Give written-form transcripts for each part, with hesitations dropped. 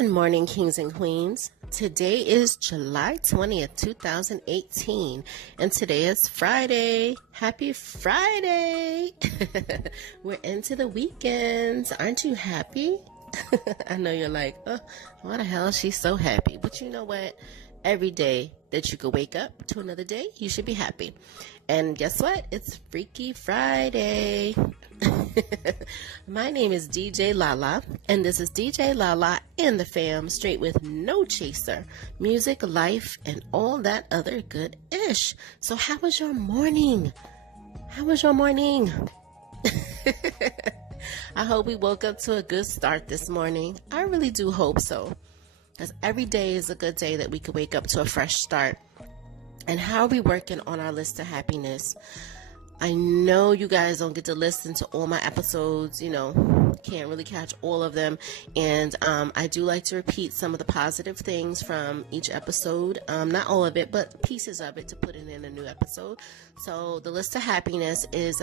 Good morning, kings and queens. Today is July 20th, 2018, and today is Friday. Happy Friday! We're into the weekends. Aren't you happy? I know you're like, oh, why the hell is she so happy? But you know what? Every day that you could wake up to another day, you should be happy. And guess what? It's Freaky Friday. My name is DJ LaLa, and this is DJ LaLa and the fam, straight with no chaser, music, life, and all that other good ish. So how was your morning? How was your morning? I hope we woke up to a good start this morning. I really do hope so. Because every day is a good day that we could wake up to a fresh start. And how are we working on our list of happiness? I know you guys don't get to listen to all my episodes, can't really catch all of them. And I do like to repeat some of the positive things from each episode. Not all of it, but pieces of it to put it in a new episode. So the list of happiness is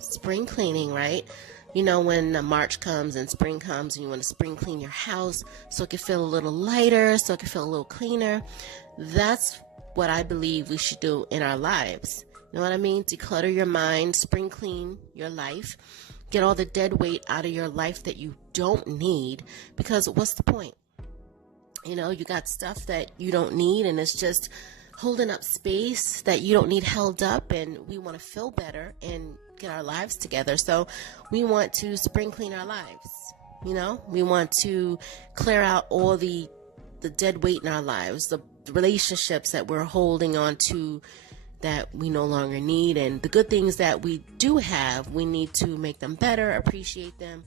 spring cleaning, right? When March comes and spring comes and you want to spring clean your house so it can feel a little lighter, so it can feel a little cleaner. That's what I believe we should do in our lives. You know what I mean? Declutter your mind, spring clean your life, get all the dead weight out of your life that you don't need, because what's the point? You got stuff that you don't need and it's just holding up space that you don't need held up, and we want to feel better and get our lives together. So we want to spring clean our lives. We want to clear out all the dead weight in our lives, the relationships that we're holding on to that we no longer need, and the good things that we do have, we need to make them better, appreciate them,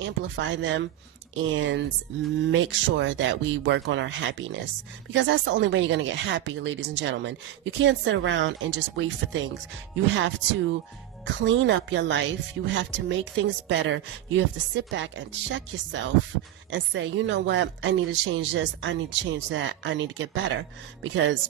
amplify them, and make sure that we work on our happiness, because that's the only way you're going to get happy, ladies and gentlemen. You can't sit around and just wait for things. You have to clean up your life. You have to make things better. You have to sit back and check yourself and say, you know what, I need to change this, I need to change that, I need to get better. Because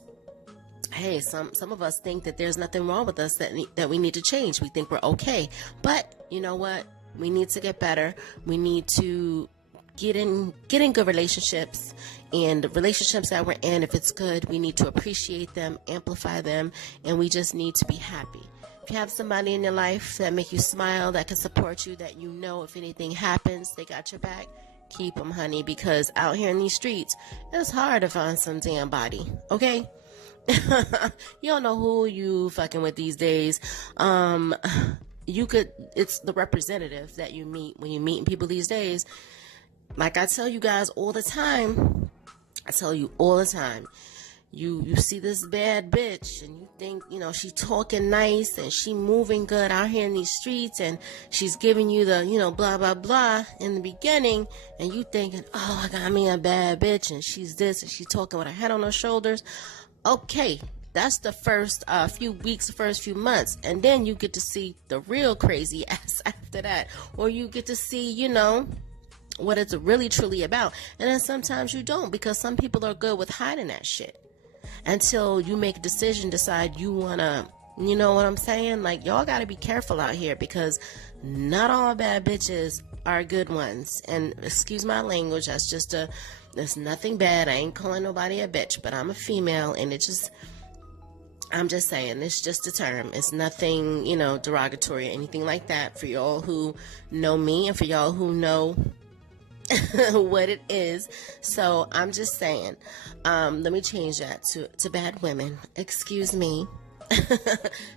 hey, some of us think that there's nothing wrong with us that we need to change. We think we're okay. But you know what? We need to get better. We need to get in good relationships, and the relationships that we're in, if it's good, we need to appreciate them, amplify them, and we just need to be happy. If you have somebody in your life that make you smile, that can support you, that if anything happens, they got your back, keep them, honey, because out here in these streets, it's hard to find some damn body, okay? You don't know who you fucking with these days. It's the representative that you meet when you're meeting people these days. Like I tell you guys all the time, you see this bad bitch and you think, she talking nice and she moving good out here in these streets, and she's giving you the, blah, blah, blah in the beginning, and you thinking, oh, I got me a bad bitch and she's this and she's talking with her head on her shoulders. Okay, that's the first few weeks, first few months, and then you get to see the real crazy ass after that, or you get to see, what it's really truly about. And then sometimes you don't, because some people are good with hiding that shit until you make a decision, decide you wanna, you know what I'm saying? Like, y'all gotta be careful out here, because not all bad bitches are good ones. And excuse my language, there's nothing bad. I ain't calling nobody a bitch, but I'm a female, and I'm just saying, it's just a term. It's nothing, derogatory or anything like that, for y'all who know me and for y'all who know what it is. So I'm just saying, let me change that to bad women. Excuse me.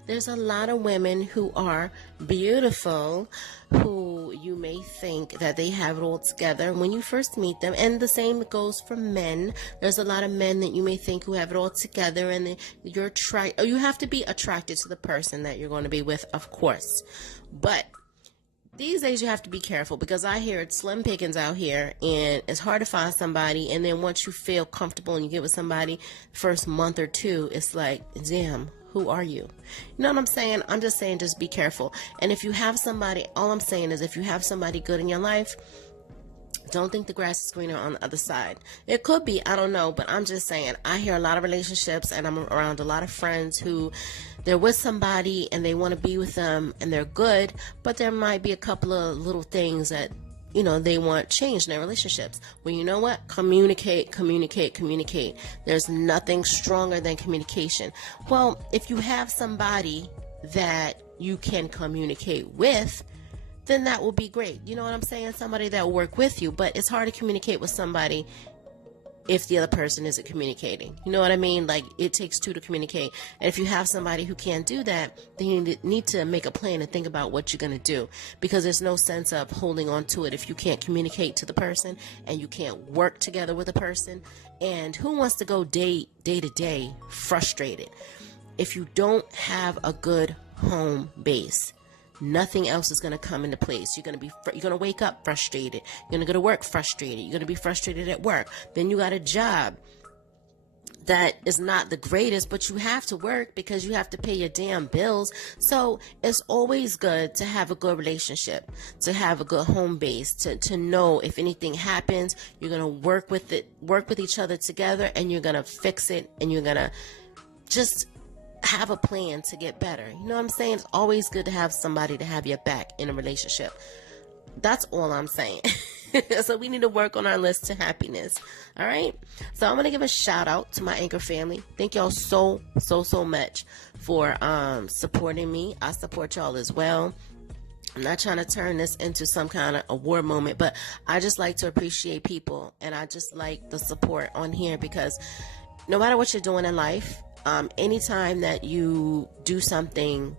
There's a lot of women who are beautiful, who you may think that they have it all together when you first meet them, and the same goes for men. There's a lot of men that you may think who have it all together, and you have to be attracted to the person that you're going to be with, of course. But these days you have to be careful, because I hear it's slim pickings out here, and it's hard to find somebody. And then once you feel comfortable and you get with somebody, first month or two, it's like, damn, who are you? You know what I'm saying? I'm just saying, just be careful. And if you have somebody, all I'm saying is, if you have somebody good in your life, don't think the grass is greener on the other side. It could be, I don't know, but I'm just saying, I hear a lot of relationships, and I'm around a lot of friends who they're with somebody and they want to be with them and they're good, but there might be a couple of little things that they want change in their relationships. Well, you know what? Communicate. There's nothing stronger than communication. Well, if you have somebody that you can communicate with, then that will be great. You know what I'm saying? Somebody that will work with you. But it's hard to communicate with somebody if the other person isn't communicating. You know what I mean? Like, it takes two to communicate. And if you have somebody who can't do that, then you need to make a plan and think about what you're going to do, because there's no sense of holding on to it if you can't communicate to the person and you can't work together with a person. And who wants to go day to day frustrated? If you don't have a good home base, nothing else is going to come into place. You're going to wake up frustrated. You're going to go to work frustrated. You're going to be frustrated at work. Then you got a job that is not the greatest, but you have to work because you have to pay your damn bills. So it's always good to have a good relationship, to have a good home base, to know if anything happens, you're going to work with each other together, and you're going to fix it, and you're going to just have a plan to get better. You know what I'm saying? It's always good to have somebody to have your back in a relationship. That's all I'm saying. So we need to work on our list to happiness. All right. So I'm going to give a shout out to my Anchor family. Thank y'all so much for supporting me. I support y'all as well. I'm not trying to turn this into some kind of award moment, but I just like to appreciate people, and I just like the support on here, because no matter what you're doing in life, anytime that you do something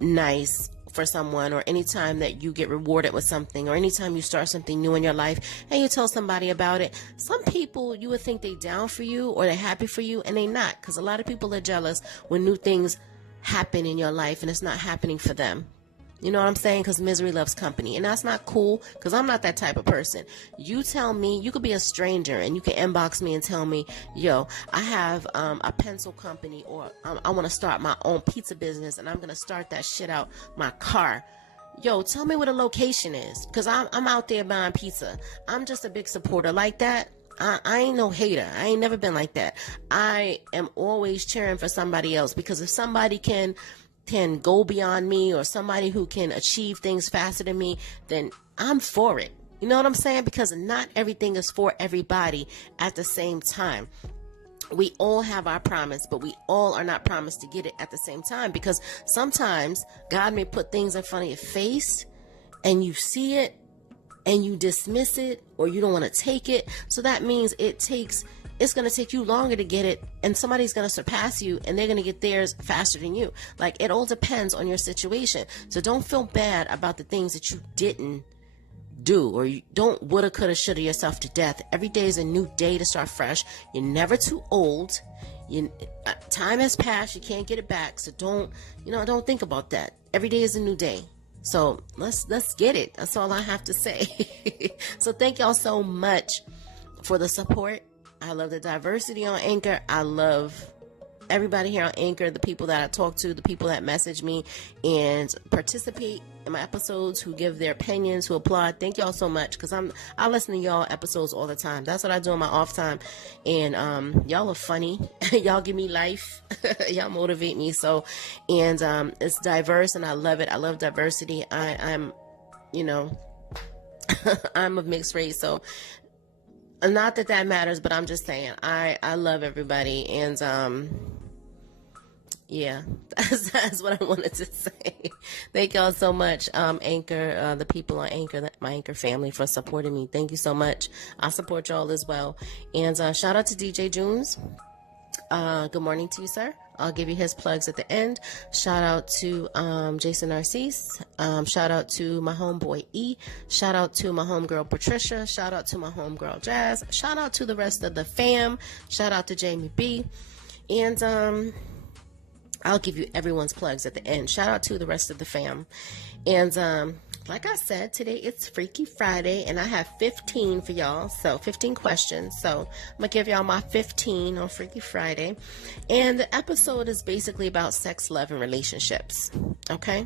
nice for someone, or anytime that you get rewarded with something, or anytime you start something new in your life and you tell somebody about it, some people, you would think they down for you or they're happy for you, and they not, because a lot of people are jealous when new things happen in your life and it's not happening for them. You know what I'm saying? Because misery loves company. And that's not cool, because I'm not that type of person. You tell me, you could be a stranger and you can inbox me and tell me, yo, I have a pencil company, or I want to start my own pizza business, and I'm going to start that shit out my car. Yo, tell me where the location is, because I'm out there buying pizza. I'm just a big supporter like that. I ain't no hater. I ain't never been like that. I am always cheering for somebody else, because if somebody can go beyond me, or somebody who can achieve things faster than me, then I'm for it. You know what I'm saying? Because not everything is for everybody at the same time. We all have our promise, but we all are not promised to get it at the same time, because sometimes God may put things in front of your face and you see it and you dismiss it, or you don't want to take it. So that means it's going to take you longer to get it, and somebody's going to surpass you, and they're going to get theirs faster than you. Like, it all depends on your situation. So don't feel bad about the things that you didn't do, or you don't woulda, coulda, shoulda yourself to death. Every day is a new day to start fresh. You're never too old. Time has passed. You can't get it back. So don't think about that. Every day is a new day. So let's get it. That's all I have to say. So thank y'all so much for the support. I love the diversity on Anchor. I love everybody here on Anchor, the people that I talk to, the people that message me and participate in my episodes, who give their opinions, who applaud. Thank y'all so much, because I listen to y'all episodes all the time. That's what I do in my off time. And y'all are funny. Y'all give me life. Y'all motivate me. So, and it's diverse, and I love it. I love diversity. I'm I'm of mixed race, so not that matters, but I'm just saying I love everybody, and yeah, that's what I wanted to say. Thank y'all so much, Anchor, the people on Anchor, my Anchor family, for supporting me. Thank you so much. I support y'all as well, and shout out to DJ Junes. Good morning to you, sir. I'll give you his plugs at the end. Shout out to Jason Narcisse. Shout out to my homeboy E. Shout out to my homegirl Patricia. Shout out to my homegirl Jazz. Shout out to the rest of the fam. Shout out to Jamie B. And I'll give you everyone's plugs at the end. Shout out to the rest of the fam. And like I said, today it's Freaky Friday, and I have 15 for y'all. So 15 questions. So I'm going to give y'all my 15 on Freaky Friday. And the episode is basically about sex, love, and relationships. Okay?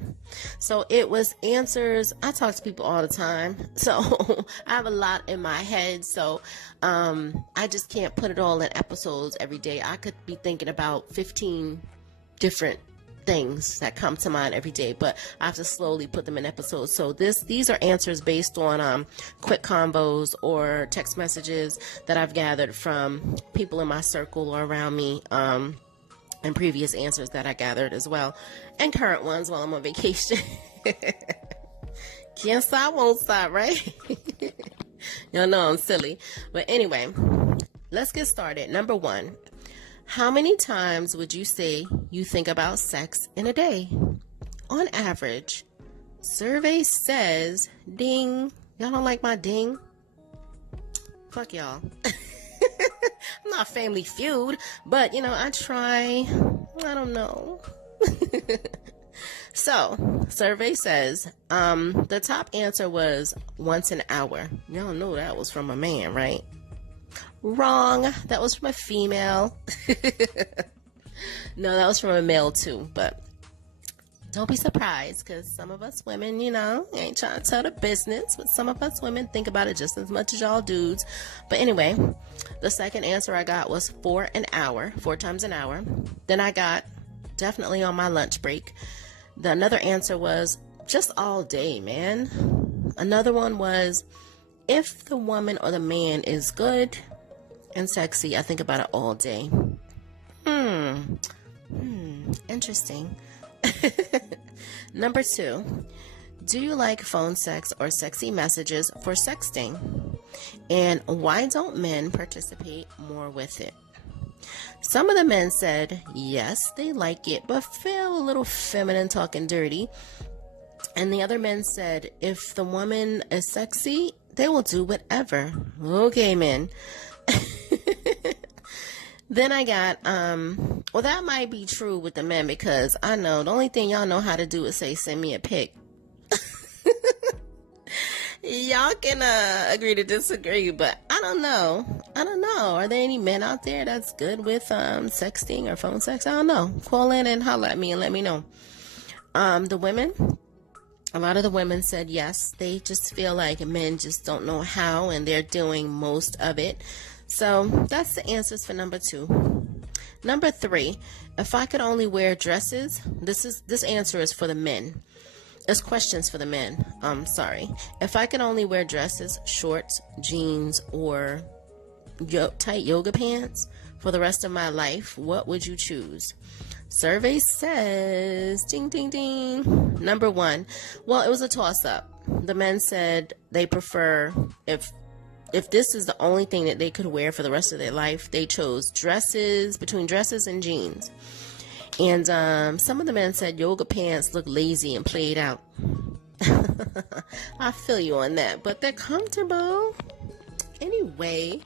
So it was answers. I talk to people all the time. So I have a lot in my head. So I just can't put it all in episodes every day. I could be thinking about 15 different things that come to mind every day, but I have to slowly put them in episodes. So these are answers based on quick combos or text messages that I've gathered from people in my circle or around me, and previous answers that I gathered as well, and current ones while I'm on vacation. Can't stop, won't stop, right? Y'all know I'm silly. But anyway, let's get started. Number 1. How many times would you say you think about sex in a day? On average. Survey says, ding. Y'all don't like my ding? Fuck y'all. I'm not Family Feud, but I try. I don't know. So, survey says, the top answer was once an hour. Y'all know that was from a man, right? Wrong. That was from a female. No, that was from a male too, but don't be surprised, because some of us women, ain't trying to tell the business, but some of us women think about it just as much as y'all dudes. But anyway, the second answer I got was 4 times an hour. Then I got definitely on my lunch break. Another answer was just all day, man. Another one was if the woman or the man is good and sexy, I think about it all day. Interesting. Number 2, do you like phone sex or sexy messages for sexting? And why don't men participate more with it? Some of the men said yes, they like it, but feel a little feminine talking dirty. And the other men said if the woman is sexy, they will do whatever. Okay, men. Then I got, well, that might be true with the men, because I know the only thing y'all know how to do is say, send me a pic. Y'all can agree to disagree, but I don't know. Are there any men out there that's good with sexting or phone sex? I don't know. Call in and holler at me and let me know. The women, a lot of the women said yes. They just feel like men just don't know how, and they're doing most of it. So that's the answers for number 2. Number 3, if I could only wear dresses, this answer is for the men. It's questions for the men. Sorry. If I could only wear dresses, shorts, jeans, or tight yoga pants for the rest of my life, what would you choose? Survey says, ding, ding, ding. Number 1, well, it was a toss-up. The men said they prefer, if this is the only thing that they could wear for the rest of their life, they chose between dresses and jeans. And some of the men said yoga pants look lazy and played out. I feel you on that, but they're comfortable. Anyway,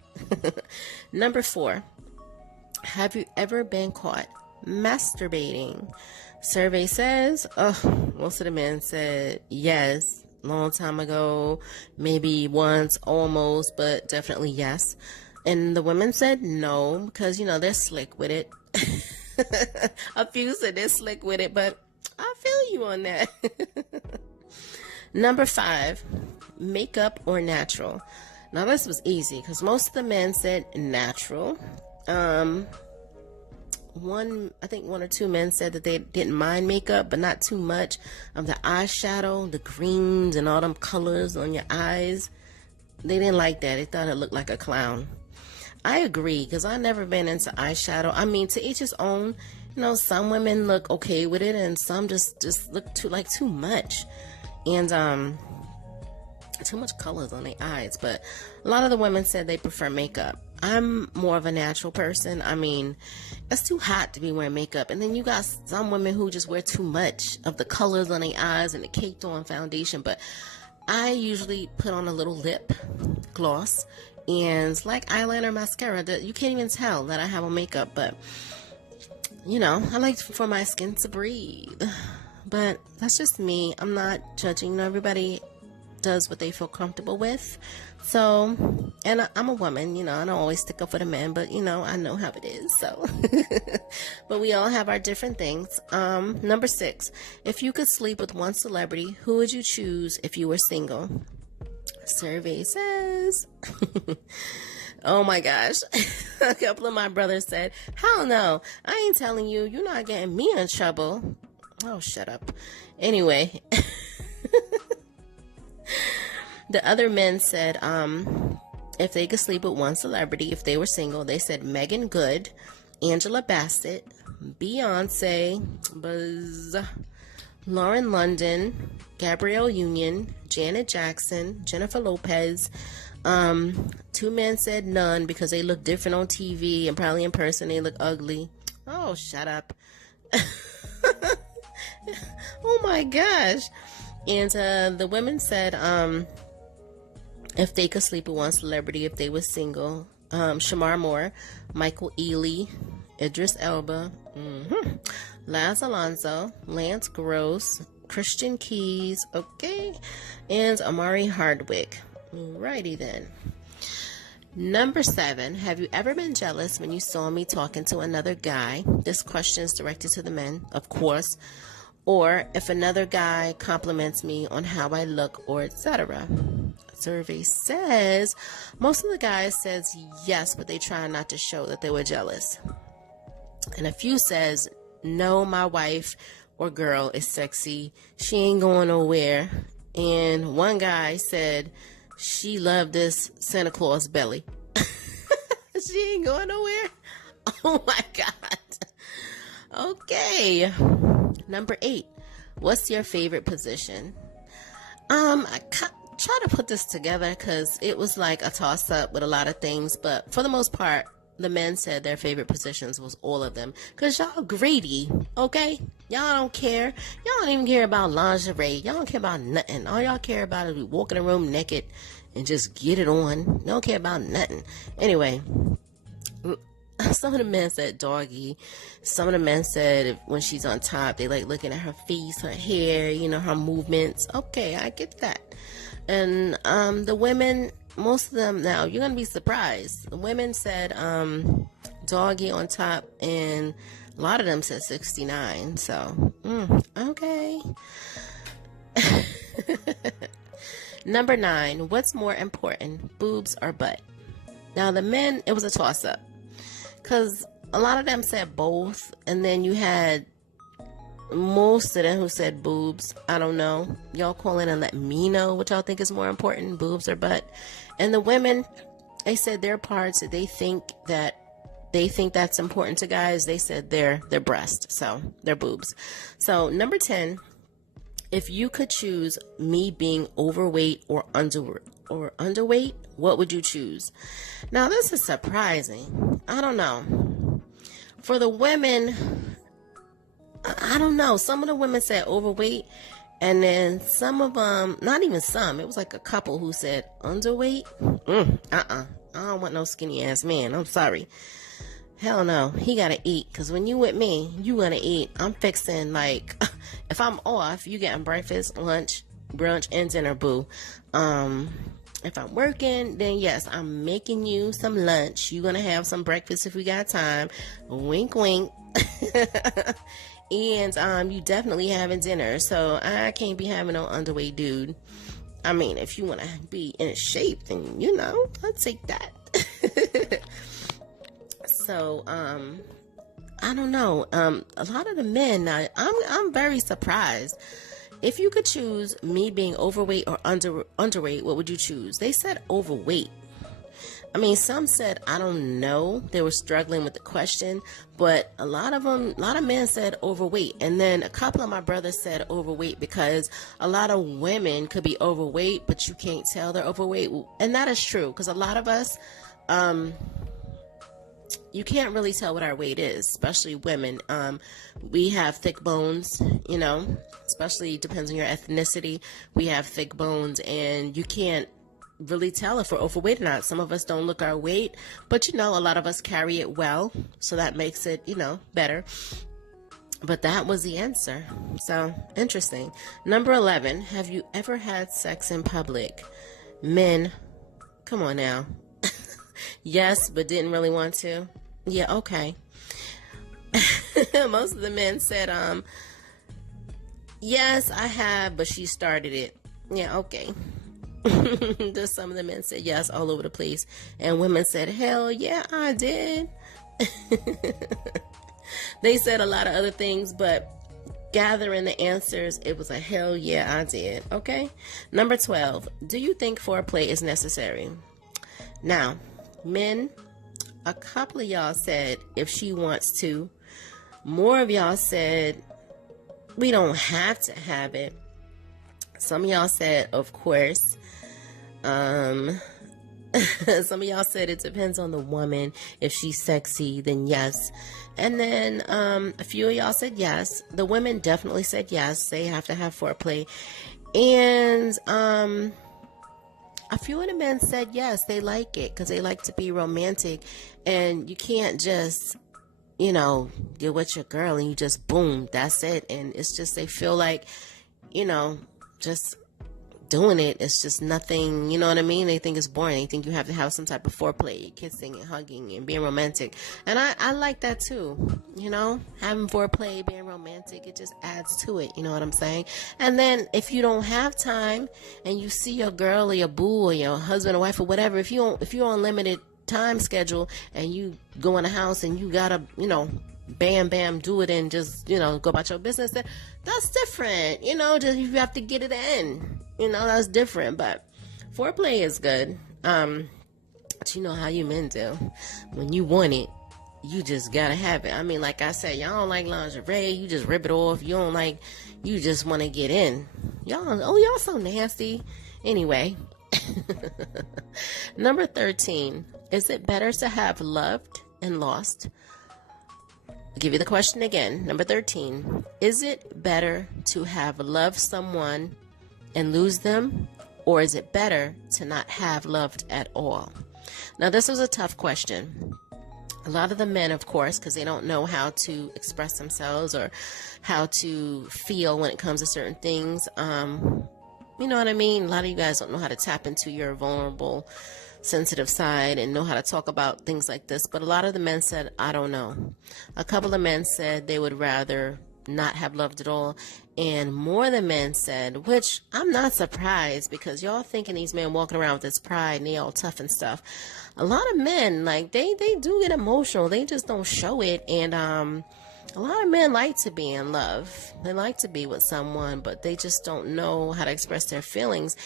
number 4, have you ever been caught masturbating? Survey says, most of the men said yes. Long time ago, maybe once, almost, but definitely yes. And the women said no, because they're slick with it. A few said they're slick with it, but I feel you on that. Number 5, makeup or natural. Now this was easy, because most of the men said natural. I think 1 or 2 men said that they didn't mind makeup, but not too much of the eyeshadow, the greens and all them colors on your eyes. They didn't like that. They thought it looked like a clown. I agree, because I've never been into eyeshadow. I mean, to each his own. Some women look okay with it, and some just look too much. And too much colors on their eyes. But a lot of the women said they prefer makeup. I'm more of a natural person. I mean, it's too hot to be wearing makeup. And then you got some women who just wear too much of the colors on their eyes and the caked on foundation. But I usually put on a little lip gloss and like eyeliner, mascara, that you can't even tell that I have on makeup. But I like for my skin to breathe. But that's just me. I'm not judging. Everybody does what they feel comfortable with. So, and I'm a woman, I don't always stick up for the men, but I know how it is. So, but we all have our different things. Number 6, if you could sleep with one celebrity, who would you choose if you were single? Survey says, oh my gosh. A couple of my brothers said, hell no, I ain't telling you, you're not getting me in trouble. Oh, shut up. Anyway, the other men said, if they could sleep with one celebrity, if they were single, they said Megan Good, Angela Bassett, Beyonce, Lauren London, Gabrielle Union, Janet Jackson, Jennifer Lopez. Two men said none because they look different on TV and probably in person they look ugly. Oh, shut up. Oh my gosh. And the women said if they could sleep with one celebrity if they were single, Shamar Moore, Michael Ealy, Idris Elba, Laz Alonso, Lance Gross, Christian Keys, okay, and Amari Hardwick. Alrighty then. Number 7, have you ever been jealous when you saw me talking to another guy? This question is directed to the men, of course. Or if another guy compliments me on how I look or etc. Survey says most of the guys says yes, but they try not to show that they were jealous. And a few says, no, my wife or girl is sexy. She ain't going nowhere. And one guy said she loved this Santa Claus belly. She ain't going nowhere. Oh my God. Okay. Number 8. What's your favorite position? I try to put this together because it was like a toss-up with a lot of things, but for the most part, the men said their favorite positions was all of them. Because y'all greedy, okay? Y'all don't care. Y'all don't even care about lingerie. Y'all don't care about nothing. All y'all care about is we walk in the room naked and just get it on. You don't care about nothing. Anyway, some of the men said doggy. Some of the men said when she's on top, they like looking at her face, her hair, you know, her movements. Okay, I get that. And the women, most of them, now you're gonna be surprised. The women said doggy on top, and a lot of them said 69. So okay. Number 9, what's more important, boobs or butt? Now the men, it was a toss-up because a lot of them said both, and then you had most of them who said boobs. I don't know. Y'all call in and let me know what y'all think is more important, boobs or butt. And the women, they said their parts that they think that's important to guys. They said their breast, so their boobs. So number 10, if you could choose me being overweight or underweight, what would you choose? Now this is surprising. I don't know. For the women, I don't know. Some of the women said overweight, and then some of them, not even some, it was like a couple who said underweight. I don't want no skinny ass man. I'm sorry. Hell no. He gotta eat, because when you with me, you gonna eat. I'm fixing, like, if I'm off, you getting breakfast, lunch, brunch, and dinner, boo. If I'm working, then yes, I'm making you some lunch. You gonna have some breakfast if we got time. Wink, wink. And you definitely having dinner, so I can't be having no underweight dude. I mean, if you want to be in shape, then you know, I'll take that. So I don't know. A lot of the men, I'm very surprised. If you could choose me being overweight or underweight, what would you choose? They said overweight. I mean, some said, I don't know. They were struggling with the question, but a lot of men said overweight. And then a couple of my brothers said overweight because a lot of women could be overweight, but you can't tell they're overweight. And that is true because a lot of us, you can't really tell what our weight is, especially women. We have thick bones, you know, especially depends on your ethnicity. We have thick bones and you can't really tell if we're overweight or not. Some of us don't look our weight, but you know, a lot of us carry it well, so that makes it, you know, better. But that was the answer. So interesting. Number 11, have you ever had sex in public? Men, come on now. Yes, but didn't really want to. Yeah, okay. Most of the men said yes, I have, but she started it. Yeah, okay. Just some of the men said yes all over the place, and women said hell yeah I did. They said a lot of other things, but gathering the answers, it was a hell yeah, I did. Okay. Number 12. Do you think foreplay is necessary? Now, men, a couple of y'all said if she wants to. More of y'all said we don't have to have it. Some of y'all said, of course. Some of y'all said it depends on the woman. If she's sexy, then yes. And then a few of y'all said yes. The women definitely said yes. They have to have foreplay. And a few of the men said yes. They like it because they like to be romantic. And you can't just, you're with your girl and you just boom, that's it. And it's just, they feel like, just doing it, it's just nothing, you know what I mean? They think it's boring. They think you have to have some type of foreplay, kissing and hugging and being romantic. And I like that too, having foreplay, being romantic, it just adds to it, you know what I'm saying? And then if you don't have time and you see your girl or your boo or your husband or wife or whatever, if you're on limited time schedule and you go in the house and you gotta, bam, bam, do it and just, go about your business, that's different, just you have to get it in. That's different, but foreplay is good. But you know how you men do. When you want it, you just gotta have it. I mean, like I said, y'all don't like lingerie, you just rip it off. You don't like, you just want to get in. Y'all so nasty. Anyway. Number 13. Is it better to have loved and lost? I'll give you the question again. Number 13. Is it better to have loved someone and lose them, or is it better to not have loved at all? Now, this was a tough question. A lot of the men, of course, because they don't know how to express themselves or how to feel when it comes to certain things. You know what I mean? A lot of you guys don't know how to tap into your vulnerable, sensitive side and know how to talk about things like this. But a lot of the men said, I don't know. A couple of men said they would rather not have loved at all. And more than men said, which I'm not surprised, because y'all thinking these men walking around with this pride and they all tough and stuff. A lot of men, like they do get emotional. They just don't show it. And a lot of men like to be in love. They like to be with someone, but they just don't know how to express their feelings.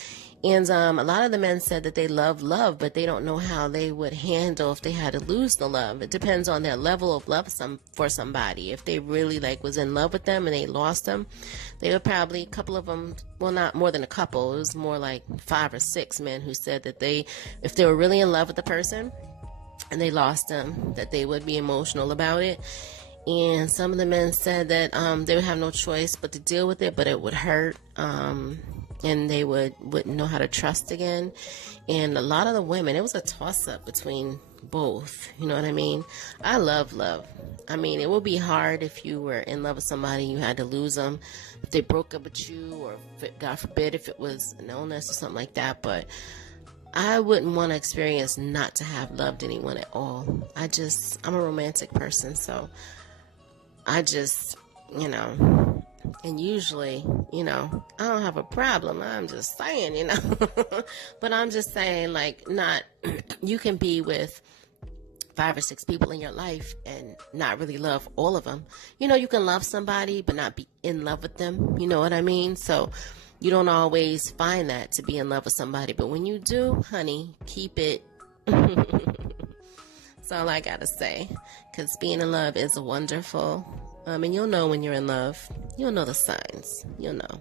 And a lot of the men said that they love, but they don't know how they would handle if they had to lose the love. It depends on their level of love for somebody. If they really was in love with them and they lost them, they would probably, a couple of them, well, not more than a couple, it was more like 5 or 6 men who said that if they were really in love with the person and they lost them, that they would be emotional about it. And some of the men said that they would have no choice but to deal with it, but it would hurt. And they wouldn't know how to trust again. And a lot of the women, it was a toss-up between both. You know what I mean? I love love. I mean, it would be hard if you were in love with somebody, you had to lose them, if they broke up with you, or God forbid, if it was an illness or something like that. But I wouldn't want to experience not to have loved anyone at all. I'm a romantic person, so I just, and usually, I don't have a problem. I'm just saying, but I'm just saying, you can be with 5 or 6 people in your life and not really love all of them. You can love somebody, but not be in love with them. You know what I mean? So you don't always find that to be in love with somebody. But when you do, honey, keep it. That's all I got to say. Because being in love is wonderful. And you'll know when you're in love. You'll know the signs. You'll know.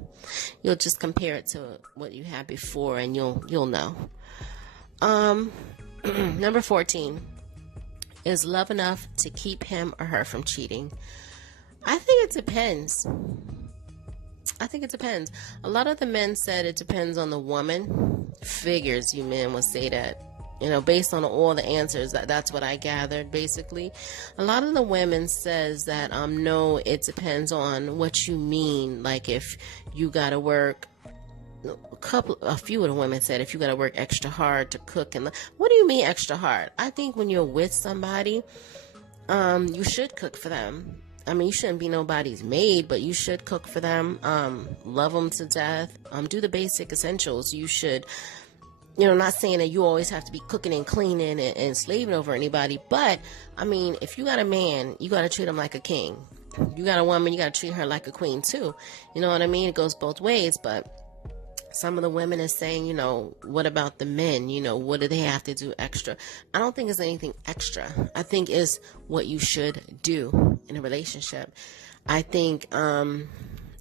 You'll just compare it to what you had before, and you'll know. Number 14. Is love enough to keep him or her from cheating? I think it depends. A lot of the men said it depends on the woman. Figures you men will say that. Based on all the answers, that's what I gathered, basically. A lot of the women says that, no, it depends on what you mean. Like, if you got to work, a few of the women said, if you got to work extra hard to cook. And what do you mean extra hard? I think when you're with somebody, you should cook for them. I mean, you shouldn't be nobody's maid, but you should cook for them. Love them to death. Do the basic essentials. You should, not saying that you always have to be cooking and cleaning and slaving over anybody, but I mean, if you got a man, you got to treat him like a king. you got a woman, you got to treat her like a queen too. You know what I mean? It goes both ways. But some of the women is saying, what about the men? What do they have to do extra? I don't think it's anything extra. I think it's what you should do in a relationship. I think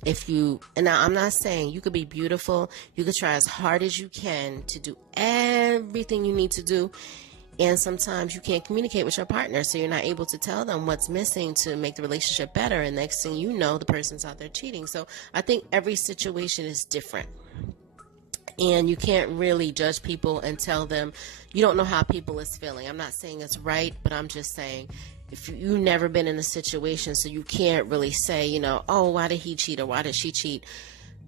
if you, and now I'm not saying you could be beautiful, you could try as hard as you can to do everything you need to do, and sometimes you can't communicate with your partner, so you're not able to tell them what's missing to make the relationship better, and next thing you know, the person's out there cheating. So I think every situation is different, and you can't really judge people and tell them, you don't know how people is feeling. I'm not saying it's right, but I'm just saying, if you've never been in a situation, so you can't really say, oh, why did he cheat or why did she cheat?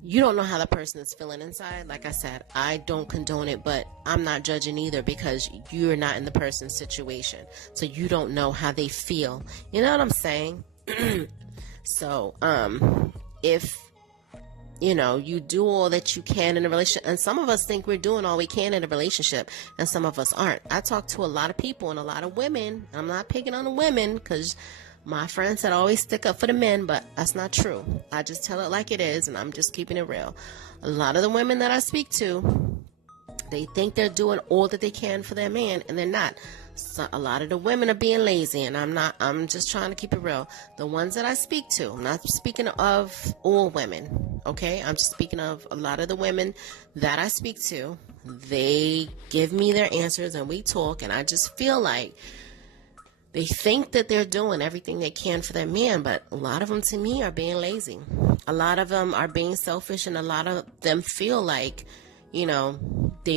You don't know how the person is feeling inside. Like I said, I don't condone it, but I'm not judging either, because you're not in the person's situation. So you don't know how they feel. You know what I'm saying? So, if you do all that you can in a relationship, and some of us think we're doing all we can in a relationship, and some of us aren't. I talk to a lot of people and a lot of women. I'm not picking on the women, because my friends said always stick up for the men, but that's not true. I just tell it like it is, and I'm just keeping it real. A lot of the women that I speak to, they think they're doing all that they can for their man, and they're not. So a lot of the women are being lazy, and I'm just trying to keep it real. The ones that I speak to, I'm not speaking of all women, okay? I'm just speaking of a lot of the women that I speak to. They give me their answers, and we talk, and I just feel like they think that they're doing everything they can for their man, but a lot of them, to me, are being lazy. A lot of them are being selfish, and a lot of them feel like, they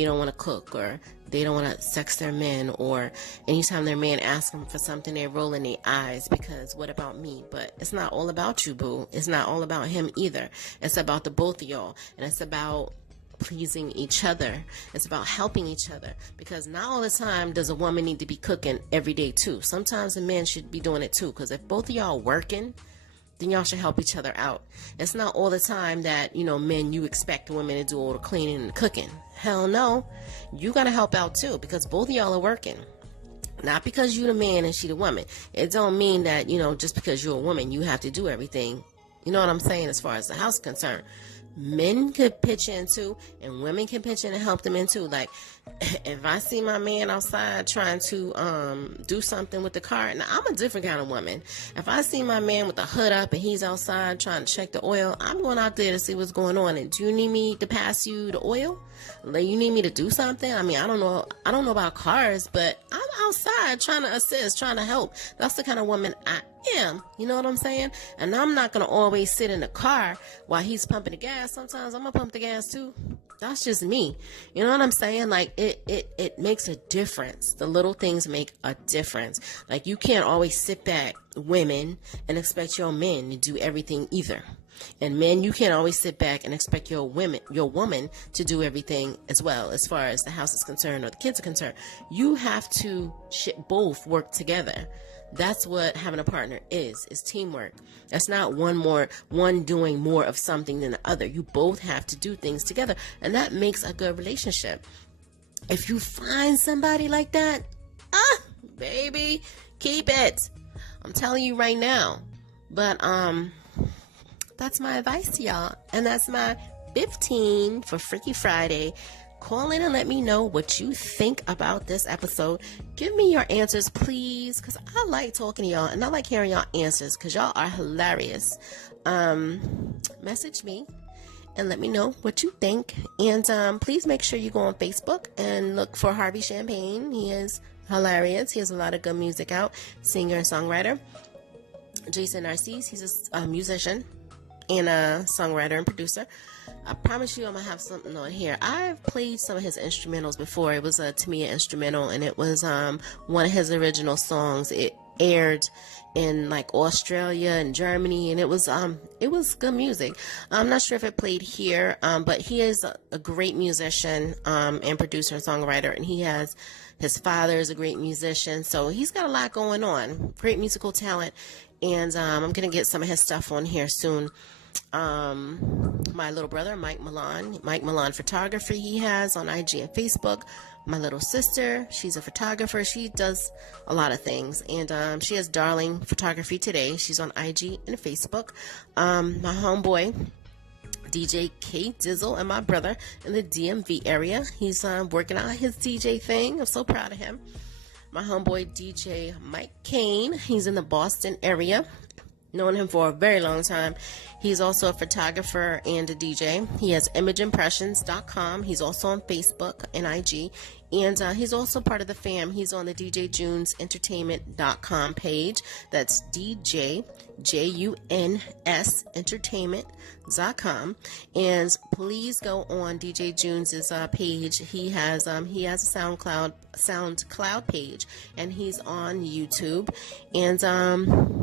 don't want to cook, or they don't want to sex their men, or anytime their man asks them for something, they're rolling their eyes because what about me? But it's not all about you, boo. It's not all about him either. It's about the both of y'all, and it's about pleasing each other. It's about helping each other, because not all the time does a woman need to be cooking every day too. Sometimes a man should be doing it too, because if both of y'all are working, then y'all should help each other out. It's not all the time that, men, you expect women to do all the cleaning and cooking. Hell no. You got to help out too, because both of y'all are working. Not because you the man and she the woman. It don't mean that, just because you're a woman, you have to do everything. You know what I'm saying? As far as the house is concerned, men could pitch in too, and women can pitch in and help them in too. Like, if I see my man outside trying to do something with the car, now I'm a different kind of woman. If I see my man with the hood up and he's outside trying to check the oil, I'm going out there to see what's going on. And do you need me to pass you the oil? Like, you need me to do something? I mean, I don't know about cars, but I'm outside trying to assist, trying to help. That's the kind of woman I am. You know what I'm saying? And I'm not going to always sit in the car while he's pumping the gas. Sometimes I'm going to pump the gas too. That's just me. You know what I'm saying? Like, it makes a difference. The little things make a difference. Like, you can't always sit back, women, and expect your men to do everything either. And men, you can't always sit back and expect your woman to do everything as well, as far as the house is concerned or the kids are concerned. You have to both work together. That's what having a partner is teamwork. That's not one doing more of something than the other. You both have to do things together, and that makes a good relationship. If you find somebody like that, baby, keep it. I'm telling you right now. But that's my advice to y'all, and that's my 15 for Freaky Friday. Call in and let me know what you think about this episode. Give me your answers, please, because I like talking to y'all, and I like hearing y'all answers, because y'all are hilarious. Message me and let me know what you think. And please make sure you go on Facebook and look for Harvey Champagne. He is hilarious. He has a lot of good music out. Singer and songwriter. Jason Narcisse, he's a musician and a songwriter and producer. I promise you I'm going to have something on here. I've played some of his instrumentals before. It was a Tamia instrumental, and it was one of his original songs. It aired in like Australia and Germany, and it was good music. I'm not sure if it played here, but he is a great musician and producer and songwriter, and his father is a great musician, so he's got a lot going on. Great musical talent, and I'm going to get some of his stuff on here soon. My little brother, Mike Milan Photography, he has on IG and Facebook. My little sister, she's a photographer. She does a lot of things. And she has Darling Photography Today. She's on IG and Facebook. My homeboy, DJ K Dizzle, and my brother in the DMV area. He's working out his DJ thing. I'm so proud of him. My homeboy DJ Mike Kane. He's in the Boston area. Known him for a very long time. He's also a photographer and a DJ. He has imageimpressions.com. He's also on Facebook and IG. And he's also part of the fam. He's on the DJ Junes Entertainment.com page. That's DJ JUNS Entertainment.com. And please go on DJ Junes' page. He has a SoundCloud page, and he's on YouTube. And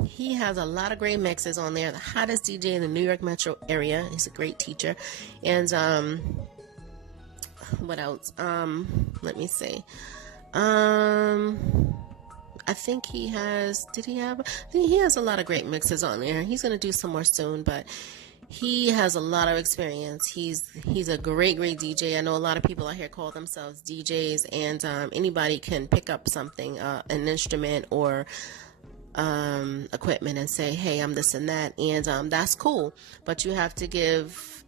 he has a lot of great mixes on there. The hottest DJ in the New York metro area. He's a great teacher. And what else? Let me see. I think he has, he has a lot of great mixes on there. He's going to do some more soon, but he has a lot of experience. He's a great DJ. I know a lot of people out here call themselves DJs, and anybody can pick up something, an instrument or equipment, and say, hey, I'm this and that, and that's cool. But you have to give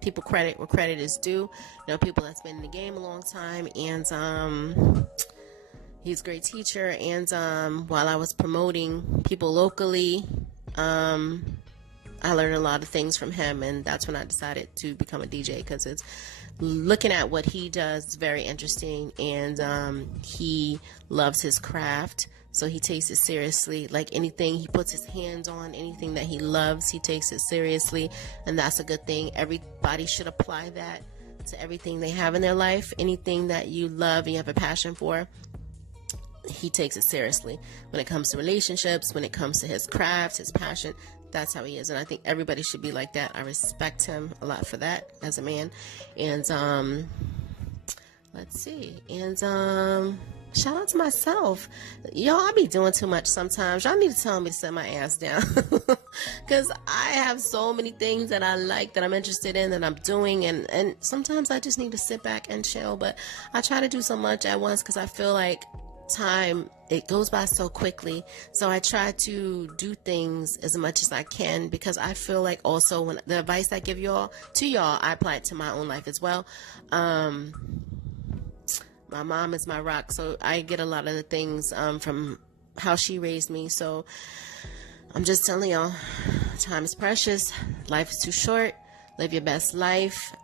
people credit where credit is due. People that's been in the game a long time, and he's a great teacher. And while I was promoting people locally, I learned a lot of things from him, and that's when I decided to become a DJ, because it's looking at what he does is very interesting, and he loves his craft, so he takes it seriously. Like anything he puts his hands on, anything that he loves, he takes it seriously, and that's a good thing. Everybody should apply that to everything they have in their life. Anything that you love and you have a passion for, he takes it seriously. When it comes to relationships, when it comes to his craft, his passion, that's how he is. And I think everybody should be like that. I respect him a lot for that as a man. And let's see. And shout out to myself. Y'all, I be doing too much sometimes. Y'all need to tell me to set my ass down. Because I have so many things that I like, that I'm interested in, that I'm doing. And sometimes I just need to sit back and chill. But I try to do so much at once, because I feel like time, it goes by so quickly. So I try to do things as much as I can, because I feel like also, when the advice I give y'all, I apply it to my own life as well. My mom is my rock, so I get a lot of the things from how she raised me. So I'm just telling y'all, time is precious, life is too short. Live your best life.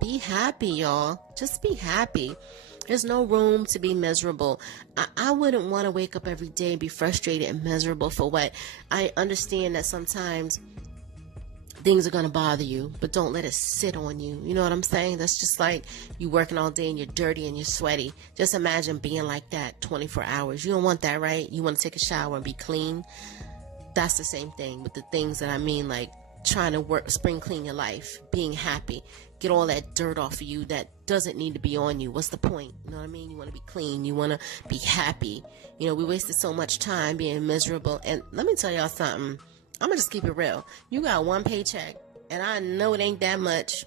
Be happy, y'all. Just be happy. There's no room to be miserable. I wouldn't want to wake up every day and be frustrated and miserable for what? I understand that sometimes things are going to bother you, but don't let it sit on you. You know what I'm saying? That's just like you working all day and you're dirty and you're sweaty. Just imagine being like that 24 hours. You don't want that, right? You want to take a shower and be clean. That's the same thing with the things that I mean, like trying to spring clean your life, being happy, get all that dirt off of you that doesn't need to be on you. What's the point? You know what I mean? You want to be clean. You want to be happy. We wasted so much time being miserable. And let me tell y'all something. I'm going to just keep it real. You got one paycheck, and I know it ain't that much,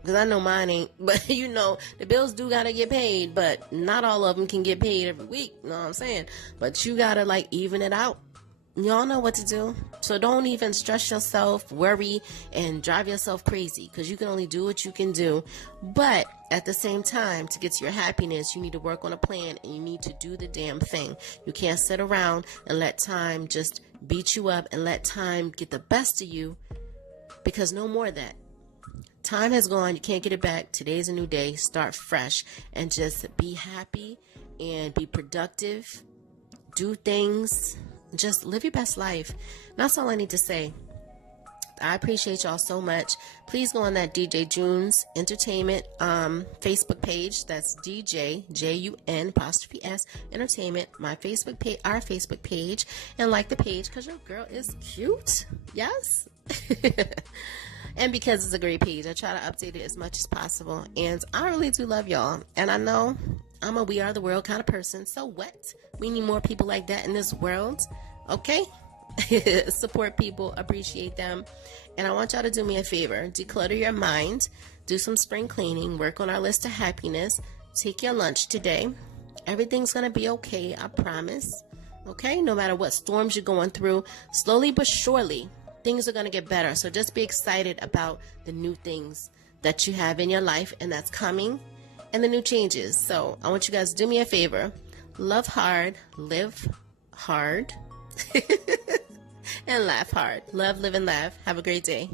because I know mine ain't. But, the bills do got to get paid, but not all of them can get paid every week. You know what I'm saying? But you got to, even it out. Y'all know what to do. So don't even stress yourself, worry, and drive yourself crazy, because you can only do what you can do. But at the same time, to get to your happiness, you need to work on a plan, and you need to do the damn thing. You can't sit around and let time just beat you up and let time get the best of you, because no more of that. Time has gone. You can't get it back. Today's a new day. Start fresh and just be happy and be productive. Do things. Just live your best life. That's all I need to say. I appreciate y'all so much. Please go on that DJ Junes Entertainment Facebook page. That's DJ JUN_S Entertainment. My Facebook page, our Facebook page, and like the page, because your girl is cute. Yes. And because it's a great page, I try to update it as much as possible. And I really do love y'all. And I know I'm a we are the world kind of person. So what? We need more people like that in this world. Okay? Support people, appreciate them. And I want y'all to do me a favor. Declutter your mind. Do some spring cleaning. Work on our list of happiness. Take your lunch today. Everything's going to be okay, I promise. Okay? No matter what storms you're going through, slowly but surely, things are going to get better. So just be excited about the new things that you have in your life and that's coming and the new changes. So I want you guys to do me a favor. Love hard, live hard, and laugh hard. Love, live, and laugh. Have a great day.